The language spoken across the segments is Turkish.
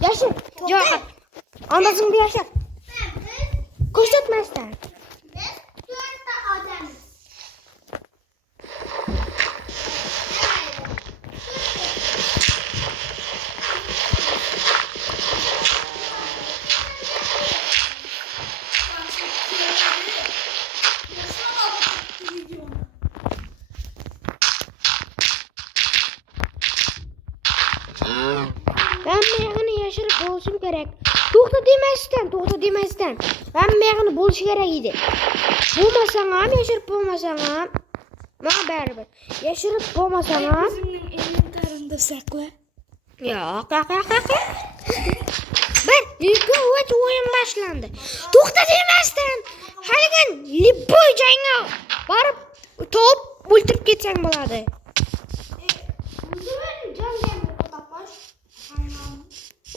Yaşar. Cevap. Anlasın bir yaşar. Koşturtmazlar. Biz 4 adamız. Ben meyağını yaşarıp buluşum gerek. Toxta demezden. Ben meyağını buluş gerek idi. Bulmasanam, yaşarıp bulmasanam. Bana berber. Yaşarıp bulmasanam. Bizimle inventarında sakla. Yok. Ben yıkıvaç oyun başlandı. Toxta demezden. Haligen liboy cayına barıp top bulturup geçsen buladı.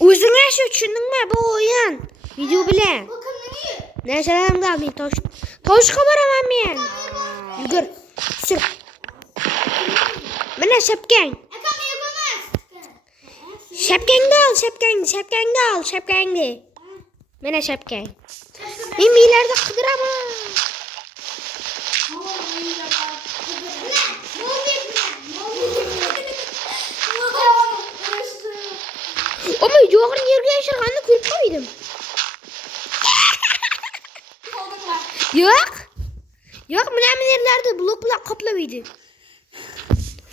Özüne şu düşündün mü bu oyun? Video bile. Ne selam da bir toş kameramam ben. Yürü. Sür. Bana şapken. Şapken de. Bana şapken. Ben ileride kıdıramam. Ama yoğurun yerine yaşarkenini görüp koydum. Yok münemli yerlerde blok kaplavıydı.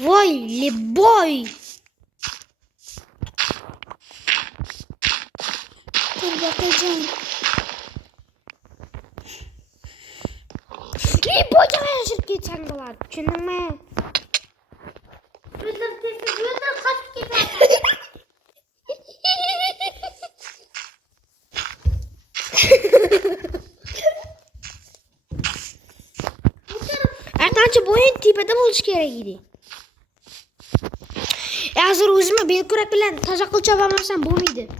Vay liboy. Dur bakacağım. Liboy cana yaşarıp geçen dolar. Düşündün mü? Ertançı boyun tepede buluş gerekiydi. Hazır özüme bir kürek bilen taza kılıç yapamazsam bu muydu?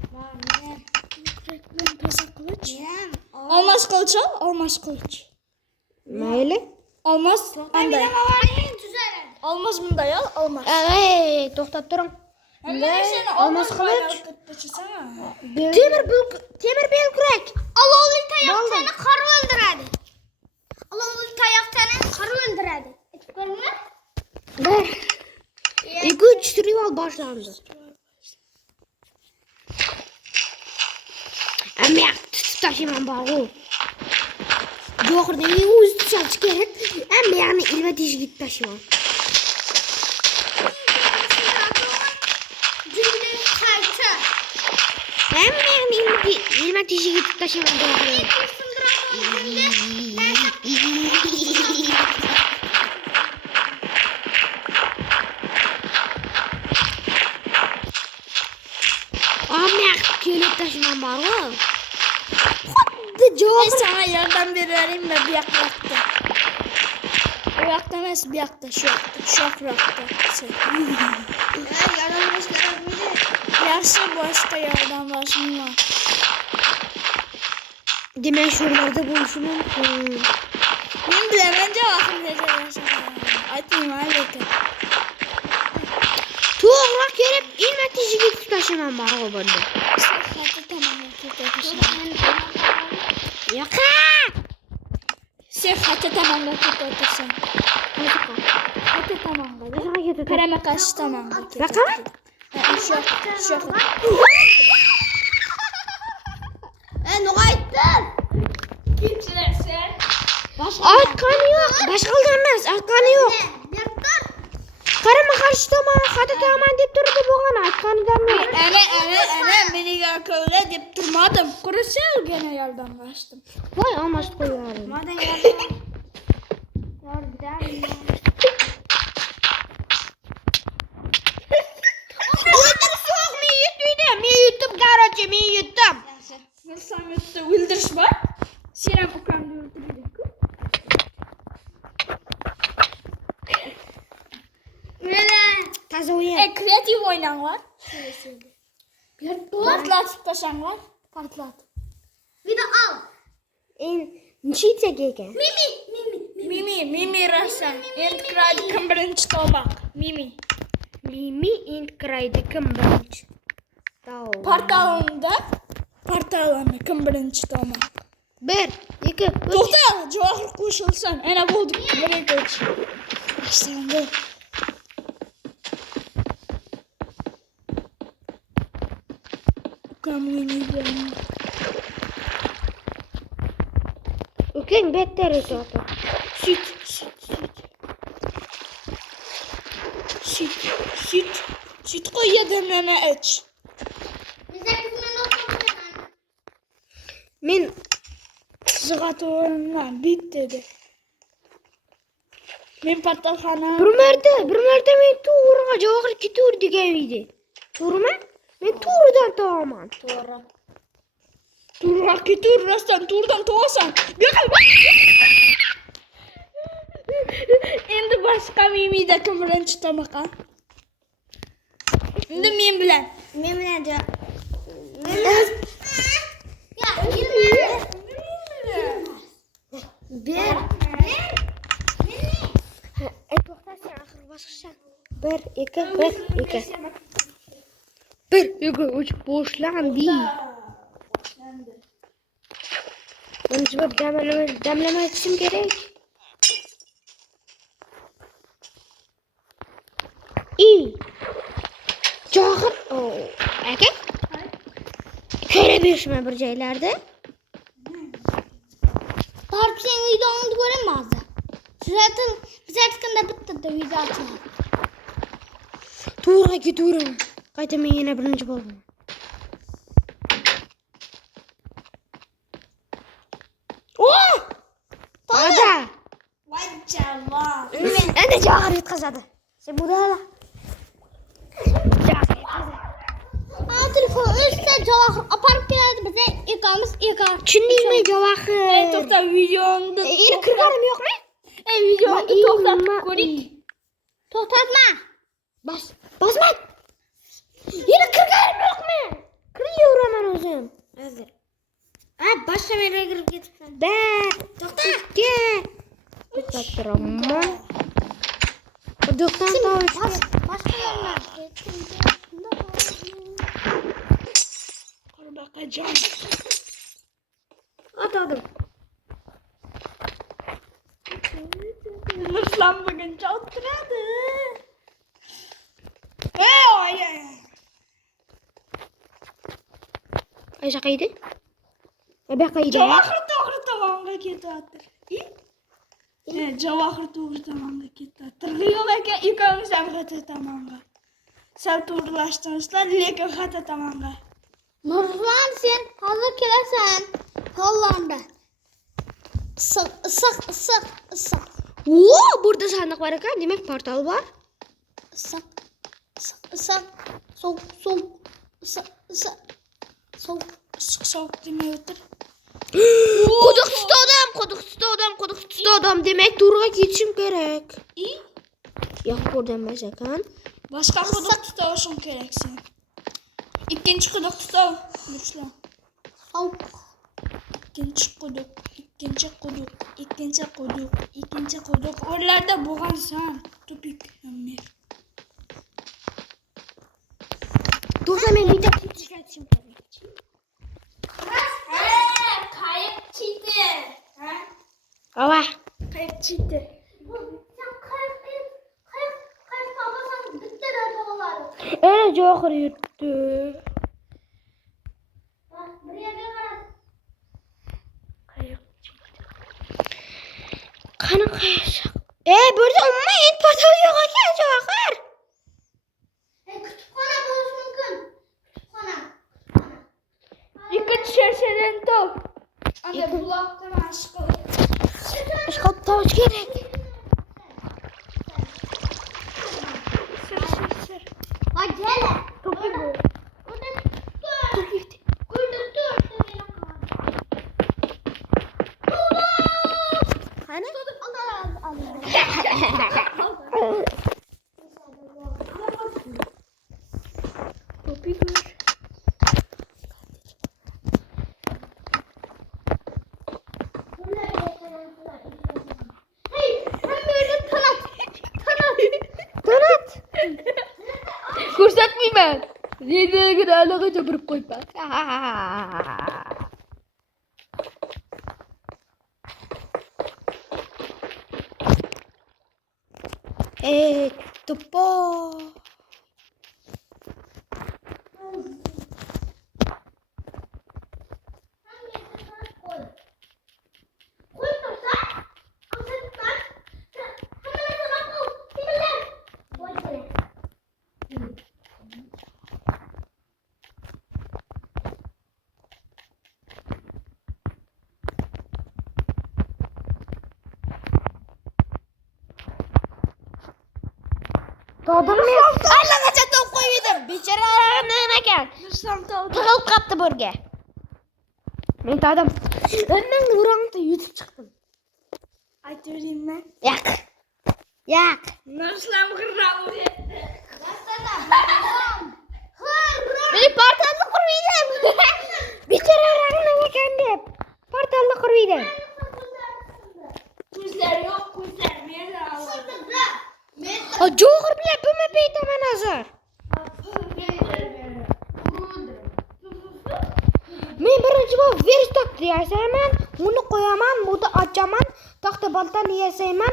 Olmaz kılıç al, olmaz kılıç. Neyle? Olmaz, anda. Olmaz bunda ya, olmaz. Toxtab durun. Olmaz kılıç. Temir bel kürek. Alovli tayak seni karı öldüredi. Alovli tayak seni karı öldüredi. Ver. 2-3 trial başlandı. Ama tutup taşımam bağlı. Yoğurda iyi uzun çalışı gerek. Ama yani ilme dişi git taşımam. Ama yani ilme dişi git taşımam bağlı. Köylük taşımam bağlı. Ben sana yardım veririm de bir yakta. O yakta nasıl bir yakta? Şu yakta. Yarısı başka yerden başlıyor. Demek şuralarda buluşumum. Ben bilemence bakın nece Atayım halledim. Tuğrak yerip ilmek dişi gidip taşımam bağlı bende. Hadi tamam. Yaka! Hadi tamam. Hadi tamam. Karama karşı tamam. Bakalım. Şu. Ne kayıttın? Kimseler sen? Arkanı yok. Başka olmaz. Arkanı yok. Karama karşı tamam. Hadi tamam deyip durdu bu kana. Arkanı demiyor. Ana beni öyle deyip durmadım. Kurasal gene yerden kaçtım. Vay almaz koyuyorum. Madem yerden. Var gider. Yuttum garacı mi yuttum. Nasıl yuttu? Wilders var. Sinem okram yuttu. Taze oyun. Kreatif oynan var. Patlat taşan var. Patlat. Bir de al. Nişitse gege. Mimi rasa. En kredi kımbırınç tomak. Mimi in krajde Cambridge. Portalını kim birinchi tomon? 1, 2, 3. To'xta, Javohir qo'shilsin. Ana bo'ldik. Birinchi o'ch. Boshlandi. Ukam o'ynaydi. Ukang better o'tadi. Süt. Süt qo'y yedimini ich. Men Zig'at o'rnidan bit dedi. Men portalxona. bir marta men to'g'riga Javohir ketaver degan edi. To'g'rimi? Men to'g'ridan to'g'riman. To'g'ri. To'g'riga ketur, rostdan to'g'ridan to'g'asan. Endi boshqa Mimida kim birinchi tomoqa? Endi men bilan. Men bilan to'xtasan, axir bosqichdan. 1, 2, 3 boshlandi. Birinchi bo'lib damlama etishim kerak. Javohir, aka. Ko'raverishma bir joylarda. Tarp sen videonu göremezdi. Zaten biz artıkında bitti de video açmadı. To'g'riga ketaveraman. Qayta men yana birinchi bo'ldim. Ada. Vajjava. Endi Javohir yetkazadi. Sen budala. Telefon üstte Javohir aparıp geldi bize ikimiz ikar. Tushundingmi Javohir? To'xta, videoni. Yine kirganim yo'qmi? Videoni to'xtatib ko'ring. To'xtatma. Bosma. Yine kirganim yo'qmi? Kiraveraman o'zim. Hozir. Boshqa yerga kirib ketibman. To'xta. To'xtatiraman. Hududdan tovush. Başka yerler. Qurbaqajon. Atadım. Ruslan bugün çok türedi. Ay. Ayşe kaydı. Ebe kaydı. Javohir to'g'ri tomonga ketyapti. Javohir to'g'ri tomonga ketyapti. Yo'q aka, ikkalamiz ham xato tomonga. Sal to'g'rilashtirishlar, lekin xato tomonga. Nurlan sen hazır kelesen. Hollanda. Isık. Oo, burada sandık var kan. Demek portal var. Isık. Soğuk. So'q demay o'tir. Quduq tutdim. Demek to'g'riga ketishim kerak. Yo'q, ko'rdanmasa kan. Boshqa quduq tutishing kerak sen. Ikkinchi quduq tutav. Ruslan. Soğuk. Ikkinchi quduq. O'rlarda bo'lgansan. Tupik. To'g'ri men bitta ketishim kerak. Kayıp çıktı. Ava. Kayıp çıktı. Sen kayıp almasan bitti de dolar. Javohir yurtdi. Buraya gel. Qanaqa yashaq? Burada umuman endi portal yo'q ekan Javohir. Kütüphane boş mümkün. Kütüphane. İki şerşeden top. Anne bulaktan aşkım. Ishqilib tovush kerak. Sır. Bak gel. Topu bu. Qani? Topu gör. Hey, Seni alaga çabırıp koy bak. Topo. Tadın mı? Allah'a çatım koydum. Biçare arağına gel. Dursam tavda. Tıkılıp kaptı burge. Men tadım. Önden durağımda yutup çıktım. Ayt vereyim ben. Yak. Yak. Nursam kırram yetti. Beni partallı kuruydu. Biçare arağına kendim. Partallı kuruydu. Kuzlar yok kuzlar. Ben alalım. Johor bile bu mu beytemen hazır? Men birinchi bu virus taktı yasayman. Bunu koyaman, bunu açaman. Taxta baltan yasayman.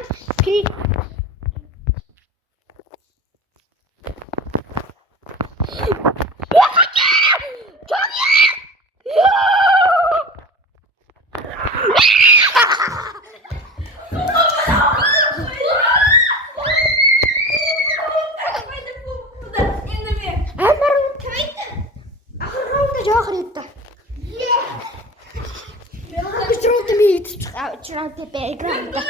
Çırağı tepeye ekranında.